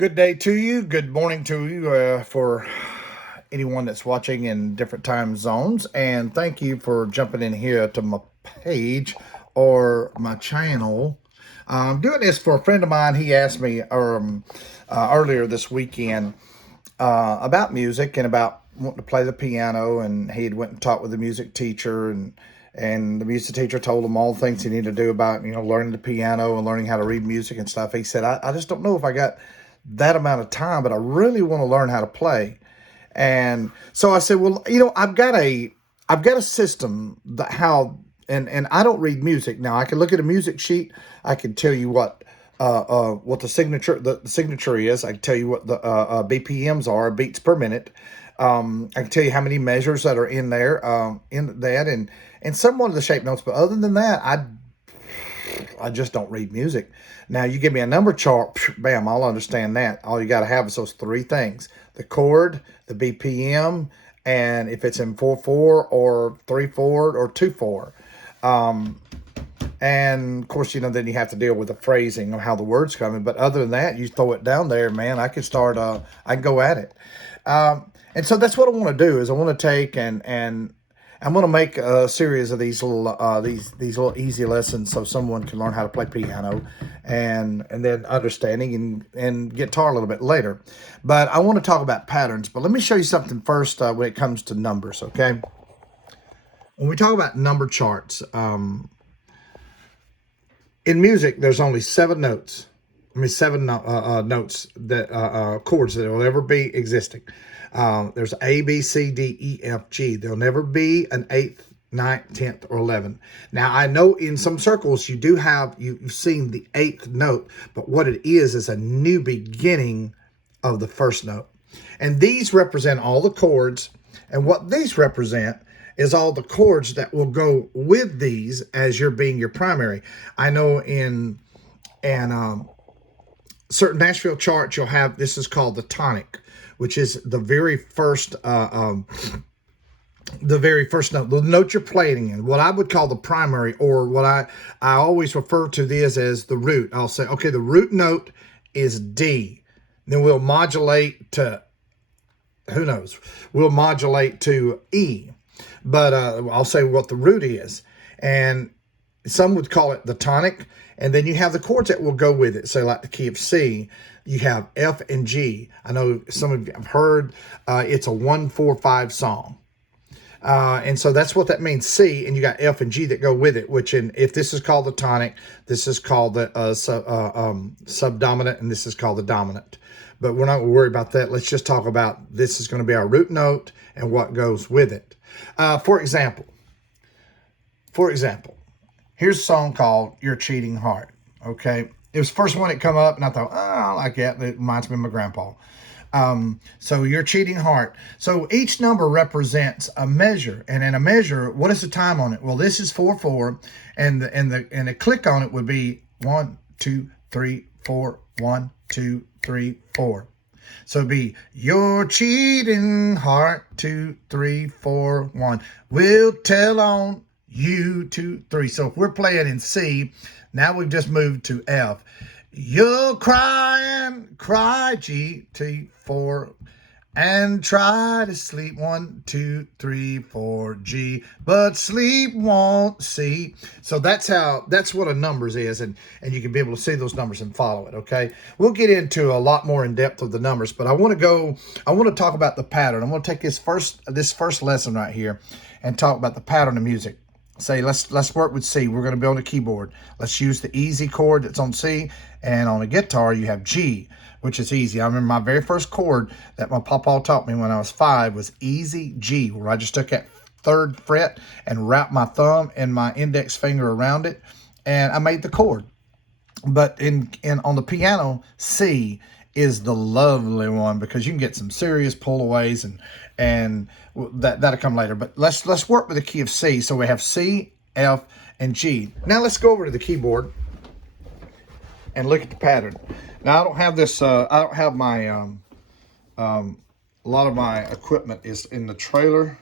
Good day to you. Good morning to you for anyone that's watching in different time zones. And thank you for jumping in here to my page or my channel. I'm doing this for a friend of mine. He asked me earlier this weekend about music and about wanting to play the piano. And he had went and talked with the music teacher, and the music teacher told him all the things he needed to do about, learning the piano and learning how to read music and stuff. He said, I just don't know if I got that amount of time, but I really want to learn how to play. And so I said, well, I've got a system that how, and I don't read music. Now I can look at a music sheet. I can tell you what the signature is. I can tell you what the BPMs are, beats per minute. I can tell you how many measures that are in there, in that, and somewhat of the shape notes. But other than that, I just don't read music. Now, you give me a number chart, bam, I'll understand that. All you got to have is those three things: the chord, the BPM, and if it's in 4/4 or 3/4 or 2/4. And of course, then you have to deal with the phrasing of how the words come in. But other than that, you throw it down there, man, I can go at it. And so that's what I want to do is I want to take and I'm going to make a series of these little easy lessons so someone can learn how to play piano and then understanding and guitar a little bit later. But I want to talk about patterns. But let me show you something first when it comes to numbers, okay? When we talk about number charts, in music, there's only seven notes. Seven notes that chords that will ever be existing. There's A, B, C, D, E, F, G. There'll never be an eighth, ninth, 10th, or 11th. Now, I know in some circles you've seen the eighth note, but what it is a new beginning of the first note. And these represent all the chords, and what these represent is all the chords that will go with these as you're being your primary. I know in certain Nashville charts, you'll have, this is called the tonic, which is the very first note, the note you're playing in, what I would call the primary, or what I always refer to this as the root. I'll say, okay, the root note is D. Then we'll modulate to, who knows, we'll modulate to E. But I'll say what the root is. And some would call it the tonic. And then you have the chords that will go with it. So like the key of C, you have F and G. I know some of you have heard it's a 1-4-5 song. And so that's what that means, C, and you got F and G that go with it, which if this is called the tonic, this is called the subdominant, and this is called the dominant. But we're not going to worry about that. Let's just talk about this is going to be our root note and what goes with it. For example, here's a song called Your Cheating Heart, okay? It was the first one that come up, and I thought, oh, I like that. It reminds me of my grandpa. So Your Cheating Heart. So each number represents a measure, and in a measure, what is the time on it? Well, this is 4/4, and the click on it would be 1, 2, 3, 4, 1, 2, 3, 4. So it'd be your cheating heart, 2, 3, 4, 1. We'll tell on you, 2, 3. So if we're playing in C, now we've just moved to F. You'll cry and cry, G, T, 4, and try to sleep, 1, 2, 3, 4, G, but sleep won't, C. So that's what a numbers is, and you can be able to see those numbers and follow it, okay? We'll get into a lot more in depth of the numbers, but I want to talk about the pattern. I'm going to take this first lesson right here and talk about the pattern of music. Say, let's work with C. We're going to be on the keyboard. Let's use the easy chord that's on C, and on a guitar you have G, which is easy. I remember my very first chord that my papa taught me when I was 5 was easy G, where I just took that 3rd fret and wrapped my thumb and my index finger around it, and I made the chord. But on the piano, C is the lovely one because you can get some serious pull-aways, and that'll come later. But let's work with the key of C. So we have C, F, and G. Now let's go over to the keyboard and look at the pattern. Now I don't have this. I don't have my. A lot of my equipment is in the trailer,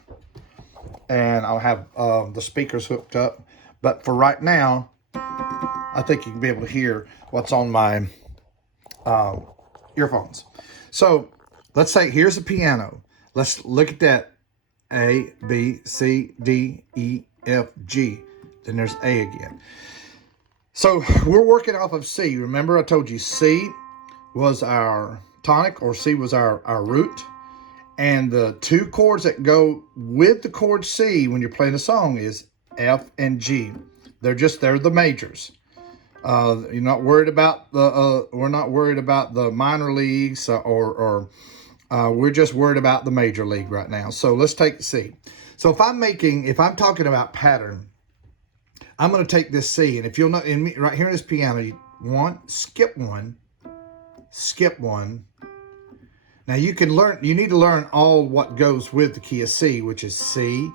and I'll have the speakers hooked up. But for right now, I think you can be able to hear what's on my earphones. So let's say here's a piano. Let's look at that. A, B, C, D, E, F, G. Then there's A again. So we're working off of C. Remember I told you C was our tonic, or C was our root. And the two chords that go with the chord C when you're playing a song is F and G. They're the majors. You're not worried about we're not worried about the minor leagues or we're just worried about the major league right now. So let's take C. So if I'm talking about pattern, I'm going to take this C, and if you'll know, right here in this piano, skip one. Now you need to learn all what goes with the key of C, which is C,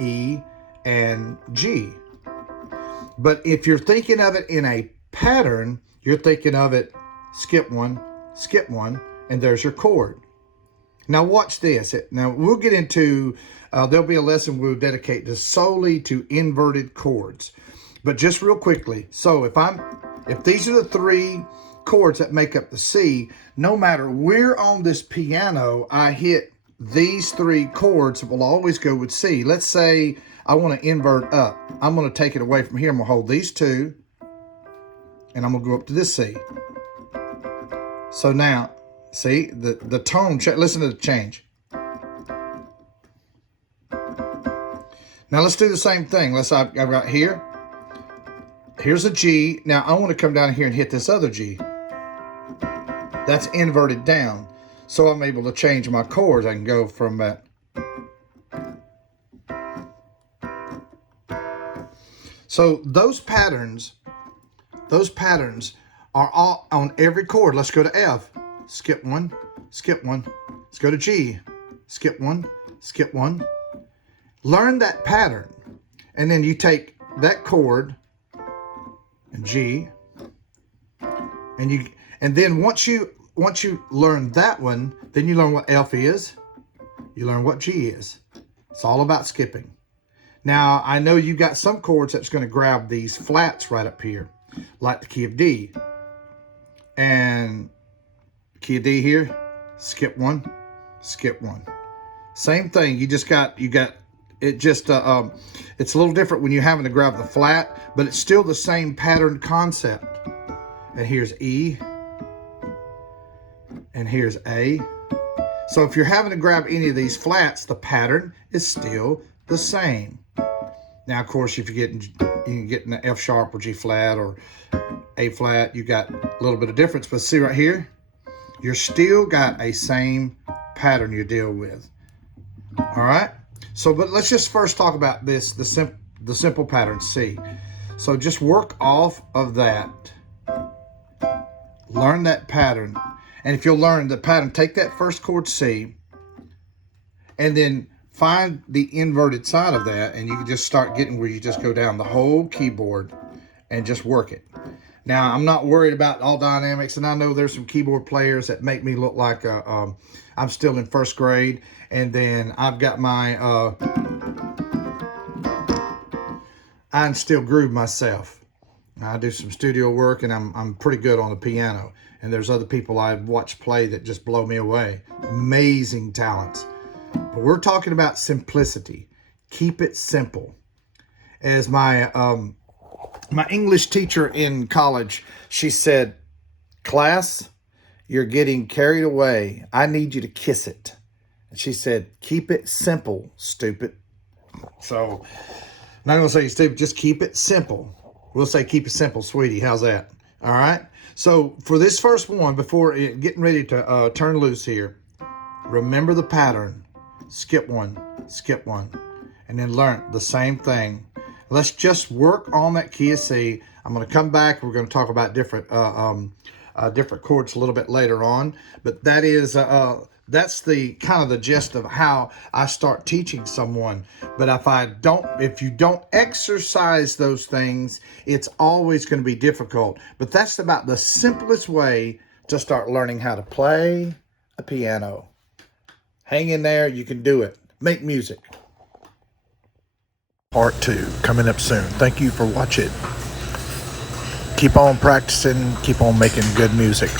E, and G. But if you're thinking of it in a pattern, you're thinking of it, skip one, and there's your chord. Now watch this. Now we'll get into, there'll be a lesson we'll dedicate solely to inverted chords. But just real quickly, so if these are the three chords that make up the C, no matter where on this piano I hit these three chords, it will always go with C. Let's say I want to invert up. I'm going to take it away from here. I'm going to hold these two, and I'm going to go up to this C. So now, see, the tone, listen to the change. Now let's do the same thing. I've got here. Here's a G. Now I want to come down here and hit this other G. That's inverted down. So I'm able to change my chords. I can go from that. So those patterns are all on every chord. Let's go to F. Skip one, skip one. Let's go to G. Skip one, skip one. Learn that pattern. And then you take that chord and G, and then once you learn that one, then you learn what F is, you learn what G is. It's all about skipping. Now I know you got some chords that's going to grab these flats right up here, like the key of D, and key of D here, skip one, skip one. Same thing. You got it just it's a little different when you're having to grab the flat, but it's still the same pattern concept. And here's E, and here's A. So if you're having to grab any of these flats, the pattern is still the same. Now, of course, if you're getting an F sharp or G flat or A flat, you got a little bit of difference. But see right here, you're still got a same pattern you deal with. All right. So, but let's just first talk about this, the simple pattern C. So just work off of that. Learn that pattern. And if you'll learn the pattern, take that first chord C and then find the inverted side of that, and you can just start getting where you just go down the whole keyboard and just work it. Now, I'm not worried about all dynamics, and I know there's some keyboard players that make me look like I'm still in first grade, and then I've got my, I can still groove myself. I do some studio work, and I'm pretty good on the piano. And there's other people I watch play that just blow me away. Amazing talents. But we're talking about simplicity. Keep it simple. As my English teacher in college, she said, "Class, you're getting carried away. I need you to kiss it." And she said, "Keep it simple, stupid." So I'm not going to say stupid, just keep it simple. We'll say keep it simple, sweetie. How's that? All right. So for this first one, before getting ready to turn loose here, remember the pattern. Skip one, and then learn the same thing. Let's just work on that key of C. I'm going to come back. We're going to talk about different chords a little bit later on. But that is that's the kind of the gist of how I start teaching someone. But if you don't exercise those things, it's always going to be difficult. But that's about the simplest way to start learning how to play a piano. Hang in there. You can do it. Make music. Part 2 coming up soon. Thank you for watching. Keep on practicing. Keep on making good music.